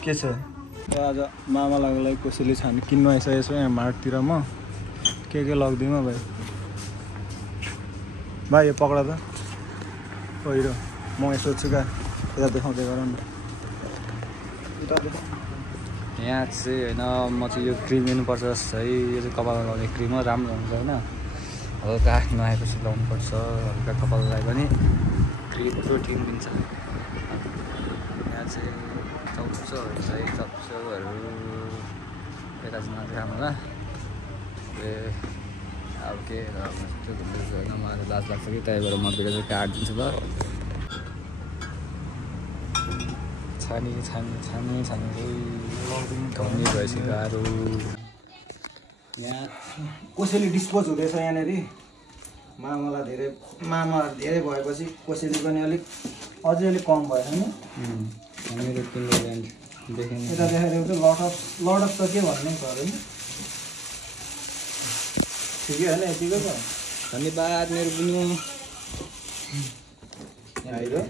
के छ आज मामालाई लागि कोसेली छान किन्नु आइसकेको छु यहाँ मार्टतिर म के लग्दिउँ भाइ भाइ यो पक्रा त पहिरो म यसो छु क्या यता देखाउँदै गर न यहाँ चाहिँ होइन म चाहिँ यो क्रिम लिनुपर्छ जस्तो है यो चाहिँ कपालमा लगाउने क्रिम हो राम्रो हुन्छ होइन हल्का नुहाएपछि लाउनुपर्छ हल्का कपाललाई पनि प्रोटिन दिन्छ यहाँ चाहिँ चौचोहरू छ है चौचोहरू यता चाहिँ नदेखाउनुला ए अब के घुम्दैछु होइन मलाई लाज लाग्छ कि त्यहीबाट म भिडियो चाहिँ काटिदिन्छु ल छानी कमी भएपछि गाह्रो यहाँ कोसेली डिस्पोज हुँदैछ यहाँनिर मामा धेरै भएपछि कोसेली पनि अझै अलिक कम भयो होइन मेरो किन्डरल्यान्ड देखेँ यता देखाइदिएको चाहिँ लट अफ त के भन्नै पऱ्यो नि ठिकै होइन यतिको त धन्यवाद मेरो बुनु आइरो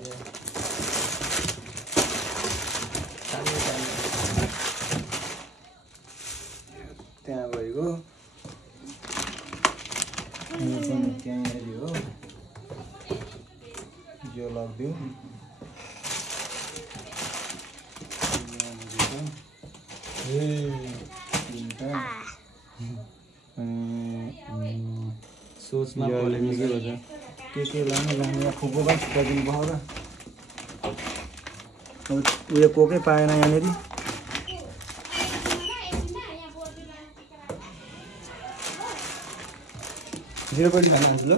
त्यहाँ गएको त्यहाँनिर हो यो लगिदिउँ सोचमा के लाने फुको पनि छुट्टाइदिनु भयो र उयो कोकै पाएन यहाँनिर जिरो पनि खानु हुन्छ ल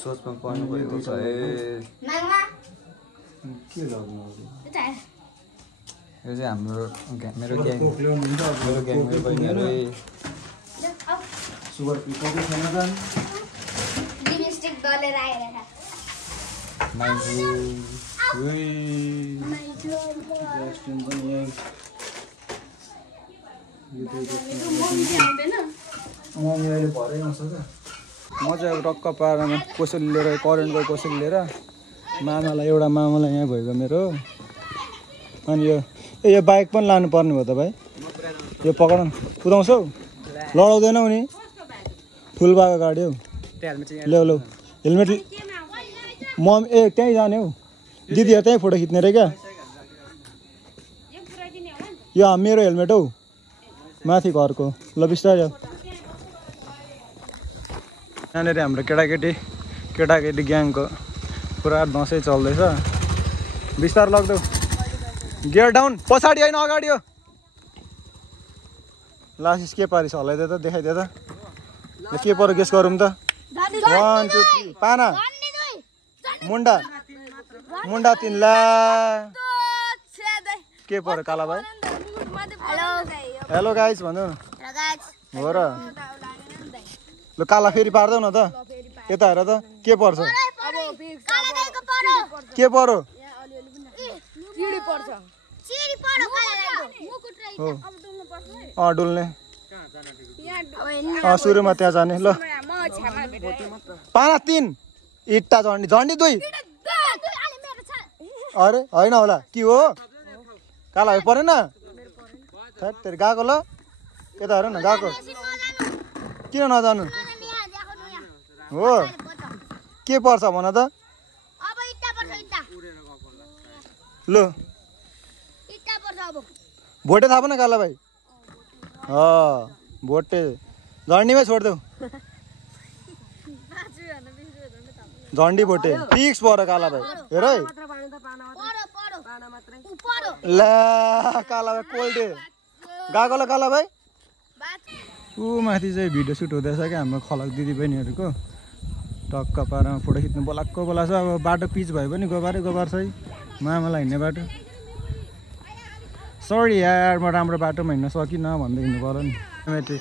सोचमा पर्नु परेको छ के लाग्नु यो चाहिँ हाम्रो मेरो ग्याङको बहिनीहरू सुगर पिकोकै छैन त लिपस्टिक दलेर आएर मम्मी अहिले भरै आउँछ क्या म चाहिँ अब टक्क पारामा कोसेली लिएर करेन्टको कोसेली लिएर मामालाई यहाँ भएको मेरो अनि यो बाइक पनि लानु पर्ने भयो त भाइ यो पकड न कुदाउँछौ लडाउँदैन उनी फुल भएको गाडी हौ ल्याउ हेलमेट मम्मी त्यहीँ जाने हौ दिदीहरू त्यहीँ फोटो खिच्ने रे क्या यो मेरो हेलमेट हौ माथि घरको ल बिस्तारै यहाँनिर हाम्रो केटाकेटी ग्याङको पुरा दसैँ चल्दैछ बिस्तार लग्दो गियर डाउन पछाडि होइन अगाडि हो लासिस के पारिस हल्लाइदियो त देखाइदियो त के पऱ्यो गेस गरौँ त 1 2 3 पाना मुन्डा 3 ला के पऱ्यो काला भाइ हेलो गाइज भन्नु हो र ल काला फेरि पार्दैौ न त यता हेर त के पर्छ के पऱ्यो डुल्ने सुरुमा त्यहाँ जाने ल पाना 3 इट्टा झन्डी 2 अरे होइन होला के हो काला परेन तेरो गएको ल यता हेर न गएको किन नजानु हो के पर्छ भन त ल भोटे थाहा न काला भाइ भोटे झन्डीमै छोडिदेऊ झन्डी भोटे फिक्स पऱ्यो काला भाइ हेर है ला काला भाइ कोल्डे गएको ल काला भाइ ऊ माथि चाहिँ भिडियो सुट हुँदैछ क्या हाम्रो खलक दिदी बहिनीहरूको टक्क पारामा फोटो खिच्नु बोलाएको छ अब बाटो पिच भयो पनि गोबार छ है मामालाई हिँड्ने बाटो सरी यार म राम्रो बाटोमा हिँड्न सकिनँ भन्दै हिँड्नु पऱ्यो नि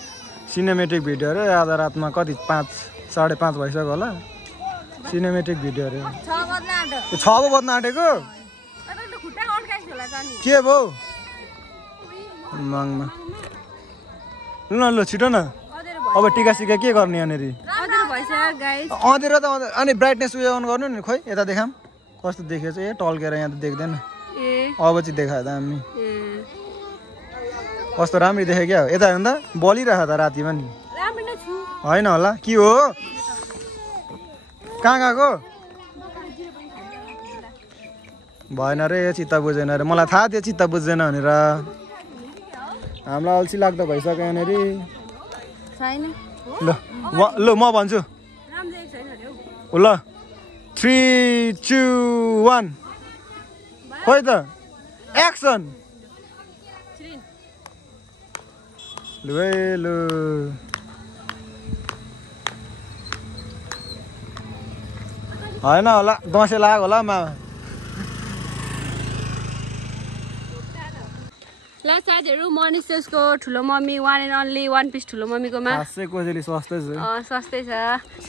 सिनेमेटिक भिडियोहरू आधा रातमा कति 5:30 भइसक्यो होला सिनेमेटिक भिडियोहरू 6 बज्न आँटेको के भयो मङमा ल छिटो न अब टिका सिका के गर्ने यहाँनिर अँधेरो त अनि ब्राइटनेस उयो अन गर्नु नि खोइ यता देखाम कस्तो देखेछ ए टल्केर यहाँ त देख्दैन अब चाहिँ देखायो दामी कस्तो राम्ररी देखेँ क्या यता हेर्नु त बलिरहेछ त रातिमा नि होइन होला के हो कहाँ गएको भएन रे चित्त बुझेन रे मलाई थाहा थियो चित्त बुझ्दैन भनेर हामीलाई अल्छी लाग्दो भइसक्यो यहाँनिर ल म भन्छु ल 3 2 1 खोइ त एक्सन लु है लु होइन होला दसैँ लाग्यो होला मामा ल साथीहरू मनिसेसको ठुलो mummy one and only one piece ठुलो मम्मीकोमा खासै कसैले सस्तै छ सस्तै छ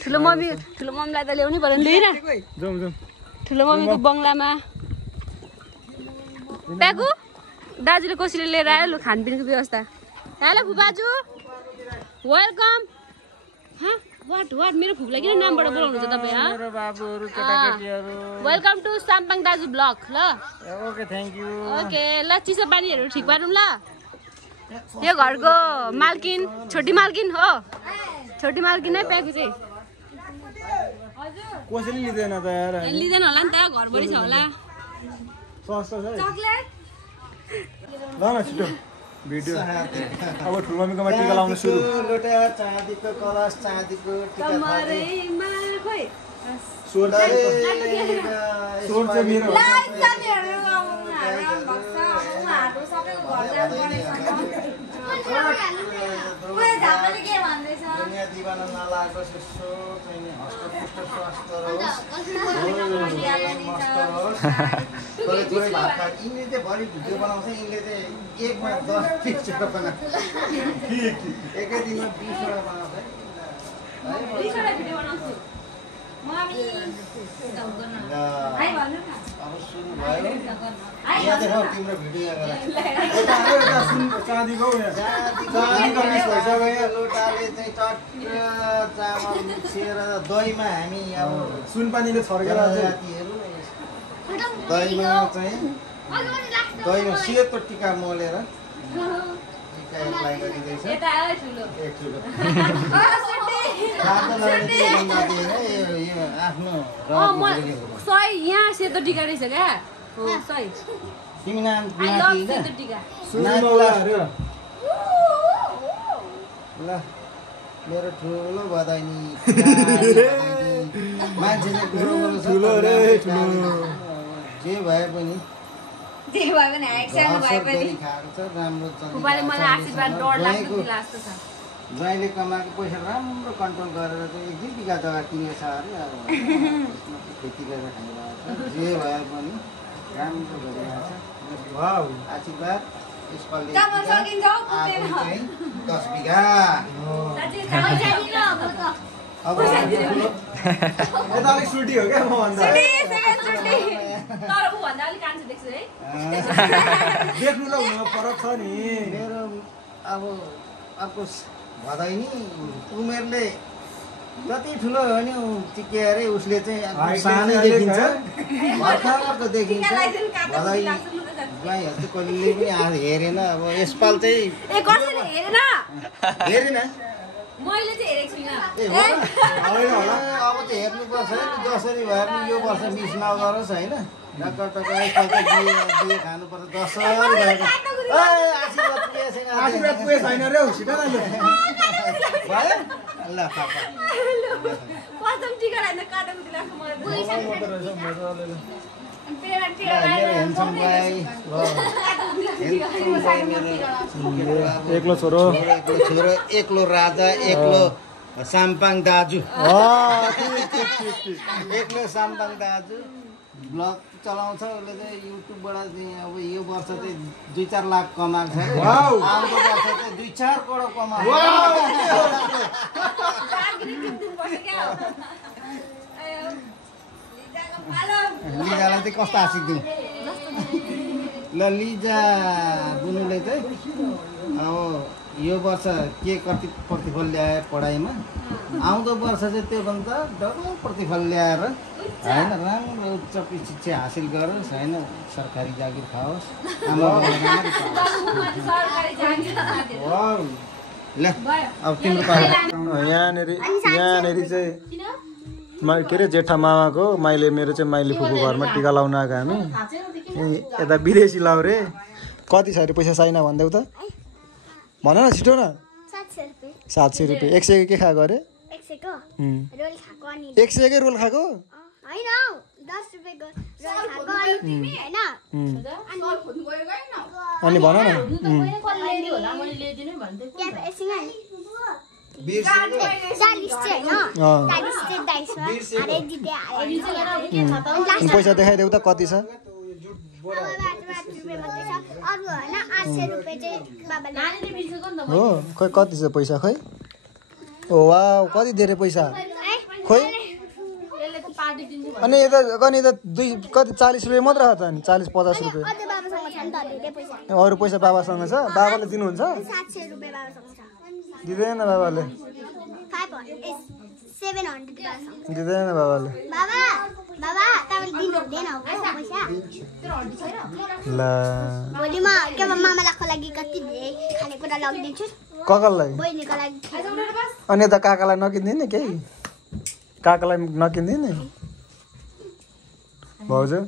ठुलो मम्मीलाई त ल्याउनै पर्यो नि लिएर जाउँ जाउँ ठुलो मम्मीको बङ्गलामा प्याकु दाजुले कसरी लिएर आयो लु खानपिनको व्यवस्था हेलो फुपाजु वेलकम वाट मेरो फुपलाई किन नामबाट बोलाउनुहुन्छ तपाईँ वेलकम टु साम्पाङ दाजु ब्लग ल ओके थ्याङ्क यू ओके ल चिसो पानीहरू ठिक पारौँ ल यो घरको मालकिन छोटी मालकिन हो छोटी मालकिन है प्याकु चाहिँ कसैले लिँदैन त यार लिँदैन होला नि त घरभरि छ होला सस्तो छ ल न छिटो भिडियो अब ठुलो मम्मीकोमा टिका लाउनु सुरु चाँदीको कलश चाँदीको टिका कमरैमा खोइ स्वर चाहिँ मेरो दुनियाँ दिवाना नलागो सुसो चाहिँ हष्टपुष्ट स्वास्थ्य रहोस् थोरै थोरै भात खा यिनले चाहिँ भरि भिडियो बनाउँछ यिनले चाहिँ एकमा 10-20 वटा बनाउँछ एकै दिनमा 20 वटा बनाउँछ अब सुरु भयो यहाँ देखाउ तिम्रो भिडियो चाँदीको लोटाले चाहिँ चट्ट चामल मिक्सिएर दहीमा हामी अब सुनपानीले छर्केर जातिहरू दहीमा चाहिँ दहीमा सेतो टिका मोलेर टिका एप्लाई गरिँदैछ आफ्नो सही यहाँ सेतो टिका रहेछ क्या सही तिमी नाम सेतो टिका ल मेरो ठुलो बधाई नि मान्छे चाहिँ ठुलो रे ठुलो जे भए पनि खान्छ राम्रो ज्वाइँले कमाएको पैसा राम्रो कन्ट्रोल गरेर चाहिँ एक दुई बिघा जग्गा किनेछ अरे अब खेती गरेर खाइरहेको छ जे भए पनि राम्रो गरिरहेको छ आशीर्वाद यसपालि 10 बिघा अब यता अलिक सुटी हो क्या म भन्दा देख्नु ल हुन फरक छ नि मेरो अब अर्को भदै नि उमेरले जति ठुलो हो नि के अरे उसले चाहिँ सानै देखिन्छ भर्खरको देखिन्छ भदै ज्वाइँहरू चाहिँ कहिले पनि हेरेन अब यसपाल चाहिँ हेरेन मैले चाहिँ हेरेको छुइनँ अब चाहिँ हेर्नुपर्छ नि जसरी भए पनि यो वर्ष मिस नगरोस् होइन टक्कर टक्कर एकपल्ट दिए खानुपर्छ जसरी भएको आशीर्वाद पुगे छैन रे छिटो न भयो ल पापा एक्लो छोरो एक्लो राजा एक्लो साम्पाङ दाजु एक्लो साम्पाङ दाजु ब्लग चलाउँछ उसले चाहिँ युट्युबबाट चाहिँ अब यो वर्ष चाहिँ 2-4 लाख कमाएको छ आउँदो वर्ष चाहिँ 2-4 करोड कमाएको लिजालाई चाहिँ कस्तो आशिक दिउँ ल लिजा बुनुले चाहिँ अब यो वर्ष के कति प्रतिफल ल्याए पढाइमा आउँदो वर्ष चाहिँ त्योभन्दा डबल प्रतिफल ल्याएर होइन राम्रो उच्च शिक्षा हासिल गरोस् होइन सरकारी जागिर खाओस् आमा बाबुलाई राम्ररी ल अब तिम्रो पालो यहाँनिर चाहिँ के अरे जेठा मामाको माइली मेरो चाहिँ माइली फुपू घरमा टिका लाउन आएको हामी यता विदेशी लाउ रे कति छ अरे पैसा चाहिन भन्देऊ त भन न छिटो न 700 रुपियाँ 100 के खाएको अरे 100 कै रोल खाएको अनि भन न पैसा देखाइदेऊ त कति छ हो खै कति छ पैसा खै ओ वाउ कति धेरै पैसा खोइ अनि यता कति 40 रुपियाँ मात्र हो त अनि 40-50 रुपियाँ अरू पैसा बाबासँग छ बाबाले दिनुहुन्छ दिँदैन बाबाले दिँदैन बाबाले ल ककललाई अनि यता काकालाई नकिन्दिने केही काकालाई नकिन्दिने भाउजू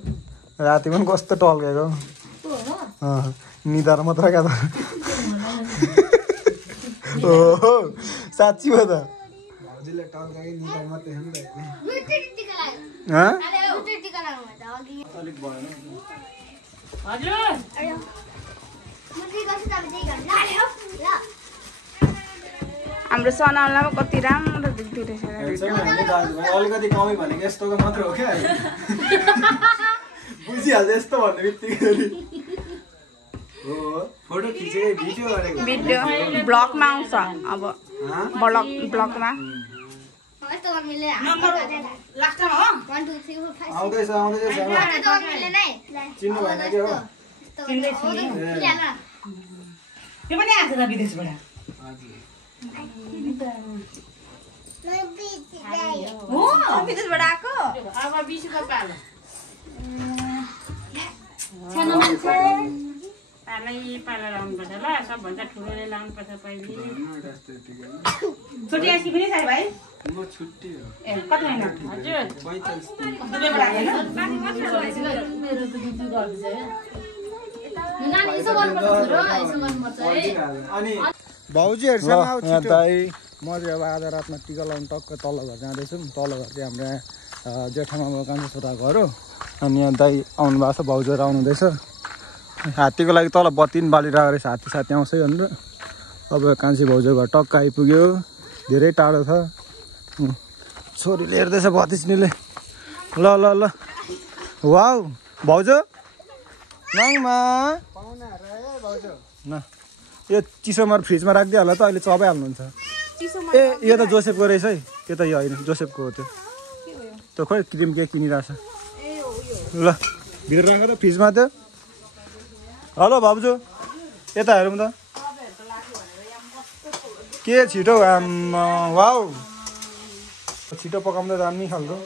राति पनि कस्तो टल्केको निधार मात्र क्या त ओहो साँच्ची हो त हाम्रो सनाउलामा कति राम्रो देख्दो रहेछ अलिकति कमै भनेको यस्तोको मात्र हो क्या बुझिहाल्छ यस्तो भन्ने बित्तिकै फोटो खिचेको भिडियो गरेको भिडियो ब्लगमा आउँछ अब ब्लगमा आउँदैछ चिन्नु भएन के हो त्यो पनि आएको छ विदेशबाट हो विदेशबाट आएको अब बिसको पालो पाला लाउनुपर्छ ल सबभन्दा ठुलोले लाउनुपर्छ पहिले छुट्टी आइसक्यो पनि साथी भाइ म छुट्टी हो ए कति महिना हजुर 45 दुबईबाट आएको अनि भाउजूहरूसँग यहाँ दाइ म चाहिँ अब आधा रातमा टिका लाउनु टक्क तल्लो घर जाँदैछु तल्लो घर चाहिँ हाम्रो जेठा मामा कान्छो छोरा घर हो अनि यहाँ दाइ आउनु भएको छ भाउजूहरू आउनुहुँदैछ हात्तीको लागि तल बत्ती पनि बालिरहेको रहेछ हात्ती साथी आउँछ भनेर अब कान्छी भाउजू घर टक्क आइपुग्यो धेरै टाढो छ छोरीले हेर्दैछ भतिजनीले ल ल ल वाउ भाउजू नङमा न यो चिसोमा फ्रिजमा राखिदियो होला त अहिले चपाइहाल्नुहुन्छ ए यो त जोसेफको रहेछ है त्यो त यो होइन जोसेफको हो त्यो खोइ क्रिम के किनिरहेछ ल भित्र राख त फ्रिजमा त्यो हेलो भाउजू यता हेरौँ त के छिटो वाउ छिटो पकाउँदा दामी खालको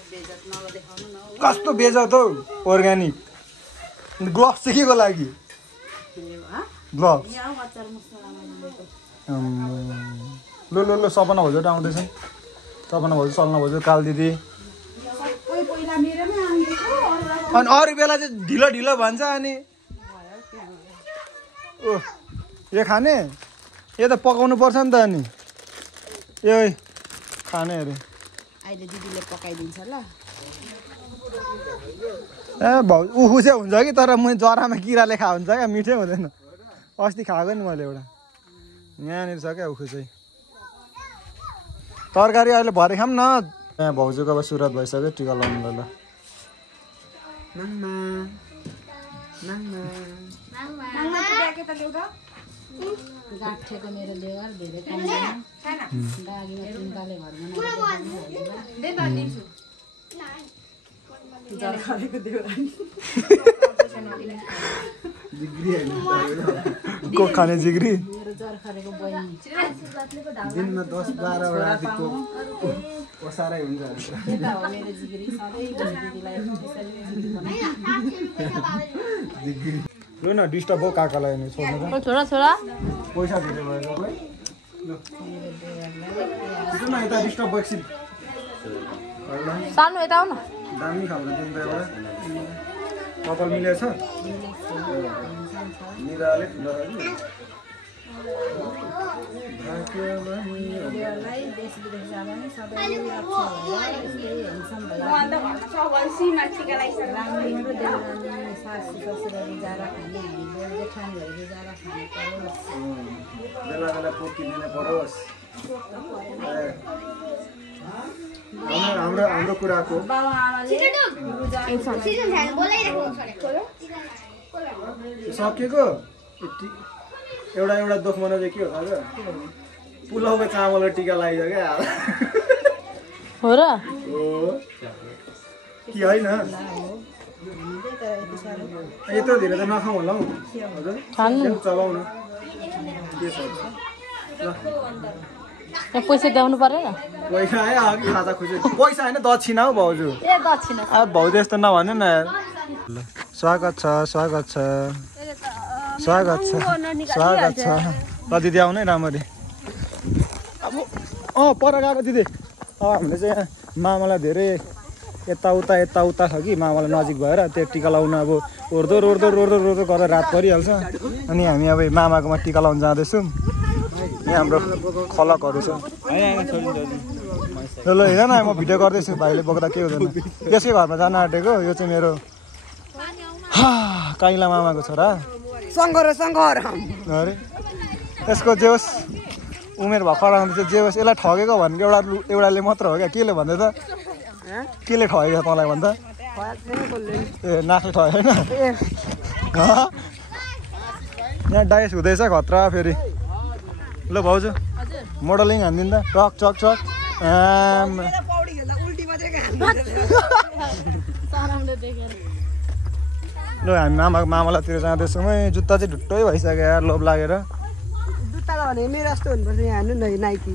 कस्तो बेचत हौ अर्ग्यानिक ग्लोभ्स चाहिँ के को लागि ग्लोभ्स ल ल ल सपना भाउजू आउँदैछ सपना भाउजू चल्न भाउजू काल दिदी अनि अरू बेला चाहिँ ढिलो ढिलो भन्छ अनि ओ यो खाने यो त पकाउनु पर्छ नि त अनि यो खाने अरे अहिले दिदीले पकाइदिन्छ ल ए भाउ उखु चाहिँ हुन्छ कि तर म जरामा किराले खा हुन्छ क्या मिठै हुँदैन अस्ति खाएको नि मैले एउटा यहाँनिर छ क्या उखु चाहिँ तरकारी अहिले भरे खाऊँ न यहाँ भाउजूको अब सुरुवात भइसक्यो टिका लाउनुलाई ल को खाने जिग्री दिनमा 10-12 वटा दिनको पसारै हुन्छ लु न डिस्टर्ब हो काकालाई नि छोड्नु छोरा छोरा पैसा दिनु भयो खै लु न यता डिस्टर्ब बक्सिन सानो यता आऊ न दामी खालको दिनु त एउटा कपाल मिलेछ निराले ठुलो बेला बेला पोकिदिनु परोस् हाम्रो कुराको सकेको एउटा एउटा दुख मनाउ चाहिँ के हो थाहा छ पुलाउको चामल टिका लगाइदियो क्या हो र हो कि होइन यत्रो धेरै त नखाउँ होला हौ हजुर चलाउन के छ ल पैसा देखाउनु परेन पैसा है अघि खाजा खुसी पैसा होइन दक्षिणा हौ भाउजू ए दक्षिणा अब भाउजू यस्तो नभन्नु न यार स्वागत छ स्वागत छ स्वागत छ स्वागत छ ल दिदी आउनु है राम्ररी अब पर गएको दिदी हामीले चाहिँ यहाँ मामालाई धेरै यताउता छ कि मामालाई नजिक भएर त्यो टिका लाउन अब रोड्दो गरेर रात परिहाल्छ अनि हामी अब मामाकोमा टिका लाउन जाँदैछौँ यहाँ हाम्रो खलकहरू छ ल हेर न म भिडियो गर्दैछु भाइले बोक्दा के हुँदैन त्यसकै घरमा जान आँटेको यो चाहिँ मेरो काइला मामाको छोरा शङ्कर अरे यसको जे होस् उमेर भर्खर आउँदैछ जे होस् यसलाई ठगेको भनेको एउटाले मात्र हो क्या केले भन्दै त केले ठगेको तँलाई भन्दा ए नाकले ठग्यो होइन यहाँ डाइस हुँदैछ खतरा फेरि ल भाउजू मोडलिङ हानिदिनु त टक चक चक ल हामी मामालातिर जाँदैछौँ है जुत्ता चाहिँ ढुट्टै भइसक्यो यार लोभ लागेर जुत्ता भने मेरो जस्तो हुनुपर्छ यहाँ हेर्नु न नाइकी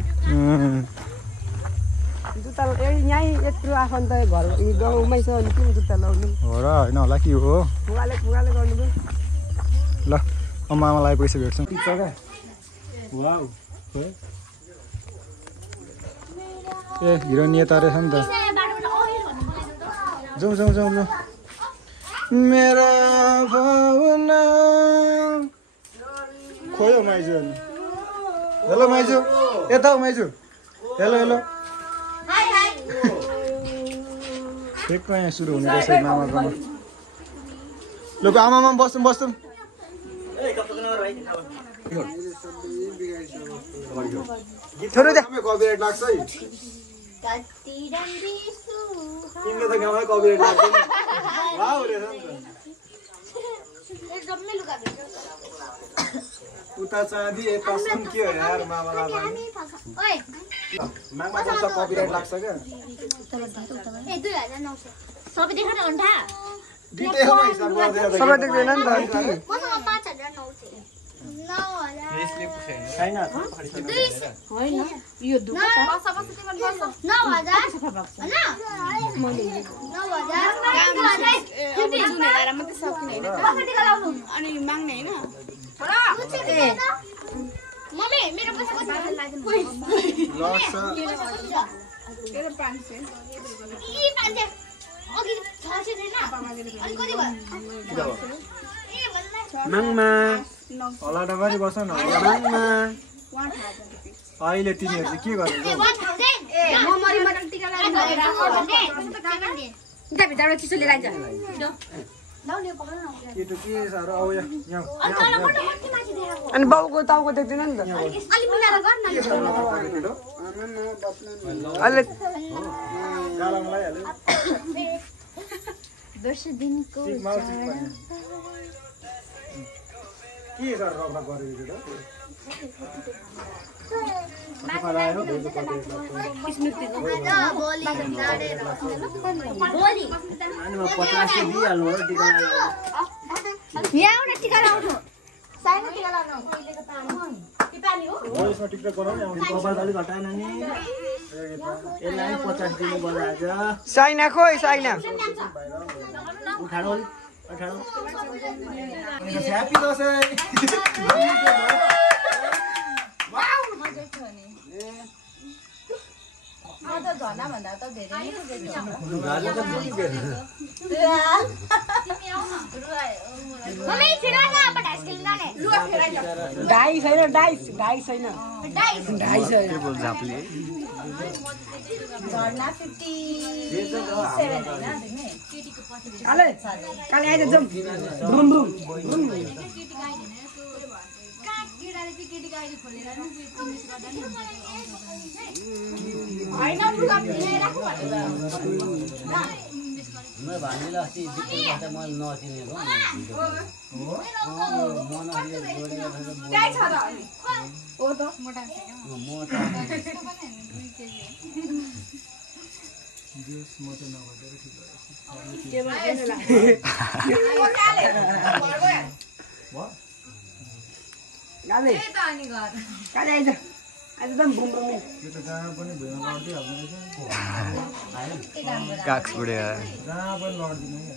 जुत्ता यहीँ यत्रो आफन्त घर गाउँमै छ अनि किन जुत्ता लाउनु हो र होइन होला के हो फुगाले गर्नुभयो ल मामालाई पैसा भेट्छौँ ए हिरोइन यता रहेछ नि त जाउँ मेरा भावना खोयो माइजू अनि हेलो माइजू यता हो माइजू हेलो ठिक्क यहाँ सुरु हुने रहेछ मामाकोमा ल आमामा बस्छौँ छोरो कपिराइट लाग्छ है तिमीले त गाउँमै कपिराइट लाग्दैन उता चाँदी यता सुन के हो यार मामालाई मामा कपिराइट लाग्छ क्या सबै देखाएर अन्ठा डिटेलमा हिसाब गर्दैन सबै देख्दैन नि त मसँग 5000 छैन होइन यो दुःख अनि माग्ने होइन मम्मी मेरो पैसा माङमा होला डबरी बस न माङमा अहिले तिमीहरू चाहिँ के गरेको चिसो लिएर आइज केटो के साह्रो आऊ यहाँ अनि बाउको टाउको देख्दैन नि त अहिले गालामा लगाइहाल्यो वर्ष दिनको के सर रगडा गरेको यहाँ टिका लाउनु साइनो टिका लाउनु यसमा टिकटक बनाउने आउँछ कपाल अलिक हटाएन नि यसलाई 50 दिनु पर्छ आज साइना खोइ साइना उठाडो अलिक उठाडो ह्यापी दसैँ मम्मी छिरा न पटास खेल्न जाने डाइ छैन डाइ छैन टेबल झाप्ले झर्ना 57 हैन तिमी काले काले आइज जम ब्रुम ब्रुम केटाले चाहिँ केटीको आइडी खोलेर नि चिन्नेस गर्दा नि हैन लुगा ल्याएर राख्नु भनेर म भानीले अस्ति दिक्कत म नचिनेको गाई छ र ओ त मोटा काले काले आइज जम ब्रुम ब्रुम त्यो त जहाँ पनि भुइँमा लड्दै हाल्नु रहेछ काक्स बुढे जहाँ पनि लड्दिनु क्या पर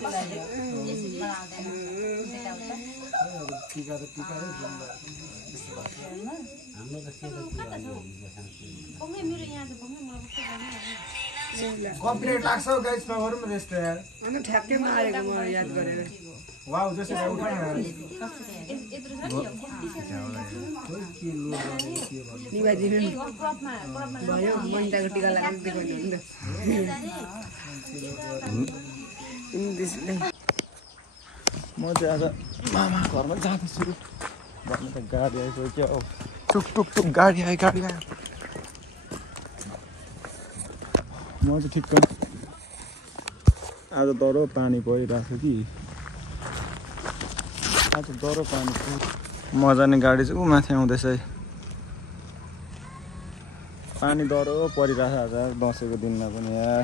पनि टिका त टिका कम्प्लिट लाग्छ गाइस नगरौँ रेस्ट यार अनि ठ्याक्कै मारेको म याद गरेर वाउ जसो उठाउन निभाइदिनु नि भयो मन्टाको टिका लगाएर देखाउनु नि त म चाहिँ आज मामा घरमा जाँदैछु घरमा त गाडी आइसक्यो औ टुक टुक टुक गाडी आयो म चाहिँ ठिक्क आज डह्रो पानी परिरहेको छ कि आज डह्रो पानी मजा नै गाडी चाहिँ ऊ माथि आउँदैछ है पानी डह्रो परिरहेको छ आज दसैँको दिनमा पनि यार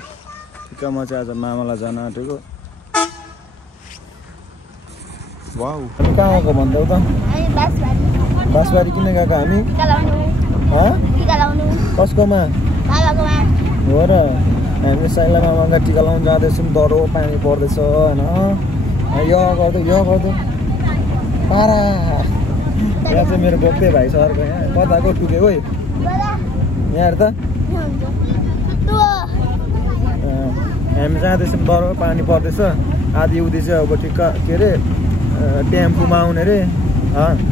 ठिक्क म चाहिँ आज मामालाई जान आँटेको वाउ हामी कहाँ गएको भन्दा त बाँसबारी किन गएको हामी कसकोमा हो र हामी साइला मामाका टिका लाउनु जाँदैछौँ डह्रो पानी पर्दैछ होइन यो गर्दै पारा यहाँ चाहिँ मेरो बोक्दै भाइ सरको यहाँ कताको पुग्यो है यहाँ त हामी जाँदैछौँ डह्रो पानी पर्दैछ आधी उधी चाहिँ अब ठिक्क के अरे टेम्पोमा आउने रे हामी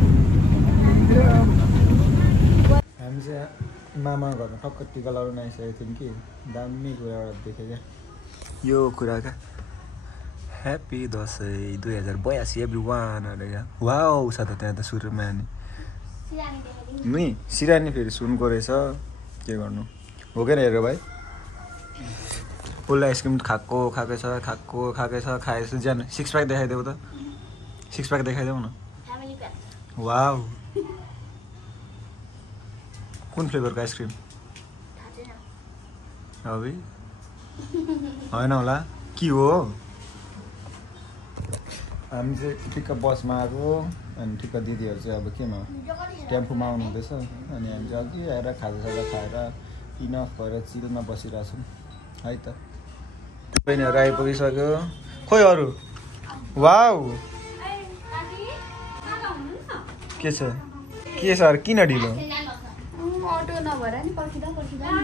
चाहिँ मामा घरमा ठक्क टिका लगाउन आइसकेको थियौँ कि दामी कुरा एउटा देखेँ क्या यो कुराका ह्याप्पी दसैँ 2082 एभ्रिवान अरे वाउ छ त त्यहाँ त सुरुमा नि सिरानी फेरि सुनको रहेछ के गर्नु हो कि हेर भाइ उसले आइसक्रिम खाएकै छ खाएछ ज्यान 6 प्याक देखाइदेऊ त 6 प्याक देखाइदेऊ न वाउ कुन फ्लेभरको आइसक्रिम अबि होइन होला के हो हामी चाहिँ ठिक्क बसमा आएको अनि ठिक्क दिदीहरू चाहिँ अब केमा टेम्पोमा आउनुहुँदैछ अनि हामी चाहिँ अघि आएर खाजासाजा खाएर इनफ भएर चिलमा बसिरहेको छौँ है त बहिनीहरू आइपुगिसक्यो खोइ अरू वाउ के छ सर किन ढिलो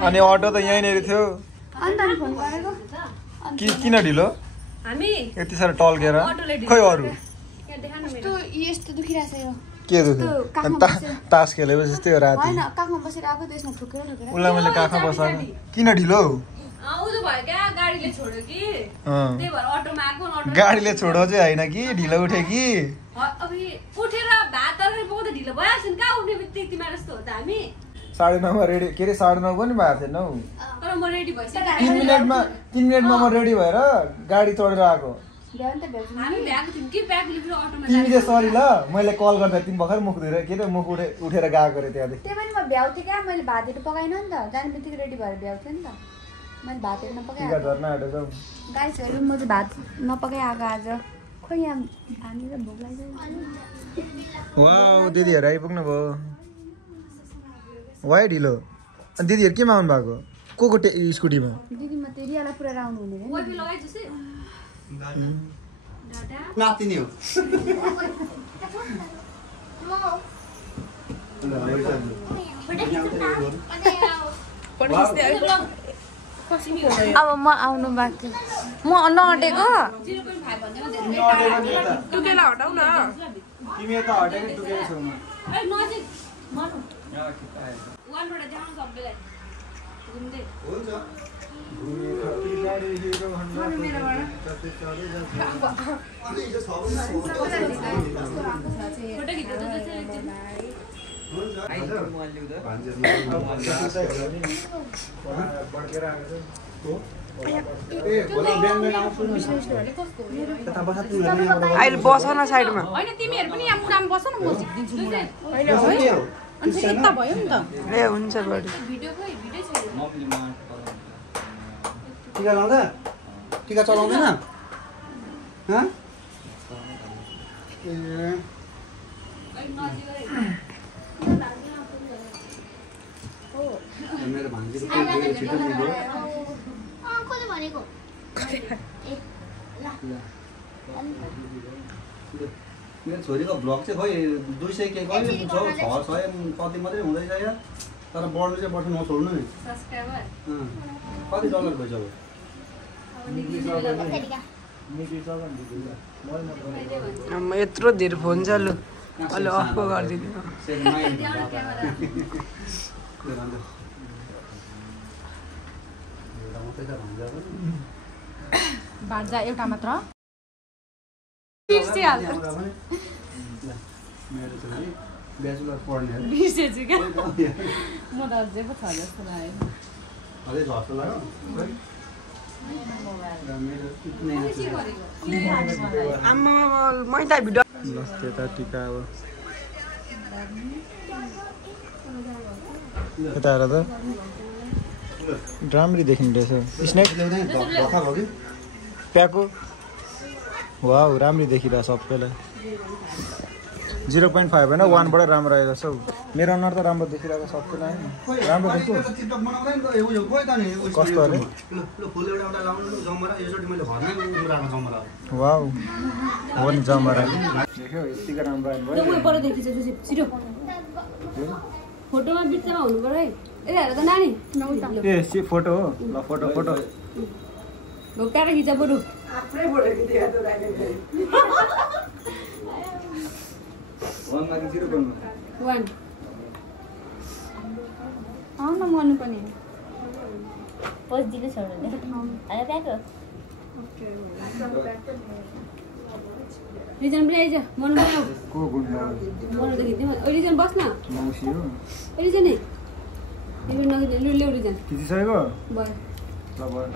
अनि अटो त यहीँनिर थियो किन ढिलो हामी यति साह्रो टल्केर खोइ अरू के दुख्यो तास खेलेपछि जस्तै हो राति उसलाई मैले काखमा बसाएको किन ढिलो गाडीले छोडो चाहिँ होइन कि ढिलो उठ्यो कि उठेर भात तर्कारी पकाउँदा ढिलो भइहाल्छ नि कहाँ उठ्ने बित्तिकै तिमीहरू जस्तो हो त हामी 9:30 रेडी के अरे 9:30 पनि भएको थिएन हौ तर म रेडी भइसकेँ 3 मिनटमा म रेडी भएर गाडी चढेर आएको हामी भ्याएको थियौँ कि ब्याग लिएर अटोमा तिमी चाहिँ सरी ल मैले कल गर्दा तिमी भर्खर मुख धुएर के अरे मुख उठेर गएको अरे त्यहाँदेखि त्यही पनि म भ्याउँथेँ क्या मैले भातहरू पकाइन नि त जाने बित्तिकै रेडी भएर भ्याउँथेँ नि त मैले भातहरू नपकाइ टिका झर्न आँटेछौ गाइसहरू म चाहिँ भात नपकाइ आएको आज खोइ यहाँ हामी त भोक लाग्छ वाउ दिदीहरू आइपुग्नु भयो वाइ ढिलो अनि दिदीहरू केमा आउनु भएको को स्कुटीमा दिदी म त्यो रियालाई पुरा आउनु हुने नातिनी हो अब म आउनु बाँकी म नअटेको टुकेला हटाउ न तिमी यता हटेकै टुकेको छौ अहिले बस न साइडमा होइन तिमीहरू पनि यहाँ मुरामा बस न म झिक्दिन्छु मुरा अनि फेरि यता भयो नि त ए हुन्छ बडी टिका लाउँदा टिका चलाउँदैन मेरो भान्जीको छिटो मिल्यो मेरो छोरीको भ्लग चाहिँ खोइ 200 के कहिले पुग्छ 600 कति मात्रै हुँदैछ यहाँ तर बढ्नु चाहिँ बढ्नु नछोड्नु नि कति डलर भइसक्यो यत्रो धेरै फोन छ लु अलि अफको गरिदिनु भान्जा एउटा मात्र मेरो छोरी ब्याचलर पढ्ने बिर्सेछु क्या म त अझै पो छ जस्तो लाग्यो अझै झर्छ लाग्यो आम्मा मैदा भिडियो त्यता टिका अब यता आएर त राम्ररी देखिने रहेछ स्नेक प्याको वाउ राम्ररी देखिरहेको सबैलाई 0.5 होइन 1 बाट राम्रो आएको छ मेरो अनुहार त राम्रो देखिरहेको सबैलाई राम्रो देखियो कस्तो अरे वाउ हो नि जमरा देख्यो यतिको राम्रो आयो फोटोमा बिचमा हुनु पर्यो है हेर त नानी ए सी फोटो हो ल फोटो ढोकाएर खिचा बरु वान आउन मर्नु पनि पोस्ट दिनु छोड्नु अरे प्याको रिजन पनि आइज मनु बनाऊ को गुन्डा मनु देखि रिजन बस्न मौसी हो रिजन है रिजन नगि ल्याउ रिजन खिचिसकेको भयो ल भयो